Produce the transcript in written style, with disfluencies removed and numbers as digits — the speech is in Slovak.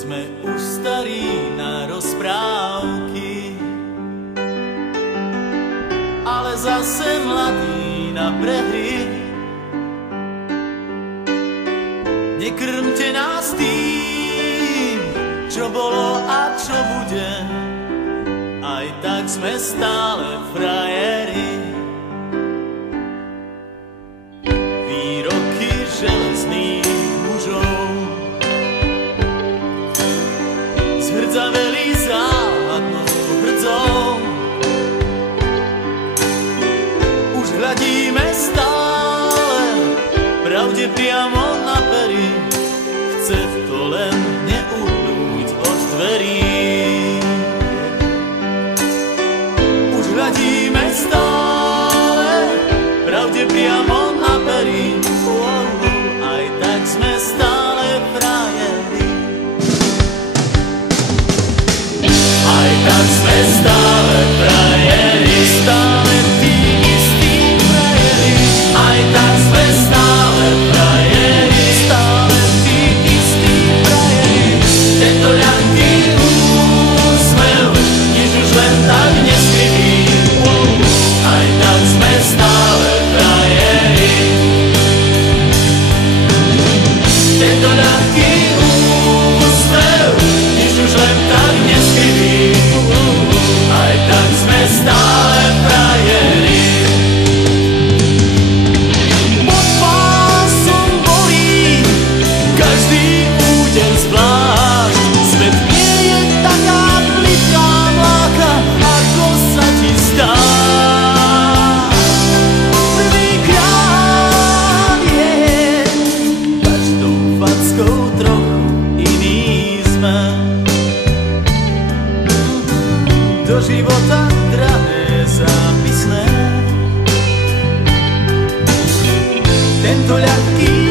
Sme už starí na rozprávky, ale zase mladí na prehry. Nekrmte nás tým, čo bolo a čo bude, aj tak sme stále frajeri. Výroky železných mužov zhrdzaveli záhadnou hrdzou. Už hľadíme stále pravde priamo na pery, chce to len neuhnúť od dverí. Už hľadíme stále pravde priamo na pery, aj tak sme stále frajeri. Aj tak sme stále frajeri, stále tí istí frajeri. Aj tak sme stále frajeri, stále tí istí frajeri. Tento ľahký úsmev nič už len tak neskriví. Aj tak sme stále frajeri. Tento ľahký úsmev nič už len tak neskriví. Aj tak sme stále frajeri. Pod pásom bolí každý úder zvlášť. Svet nie je taká plitká mláka, ako sa ti zdá. Prvýkrát je každou fackou trochu iný sme. Do života drahé zápisné. Tento ľahký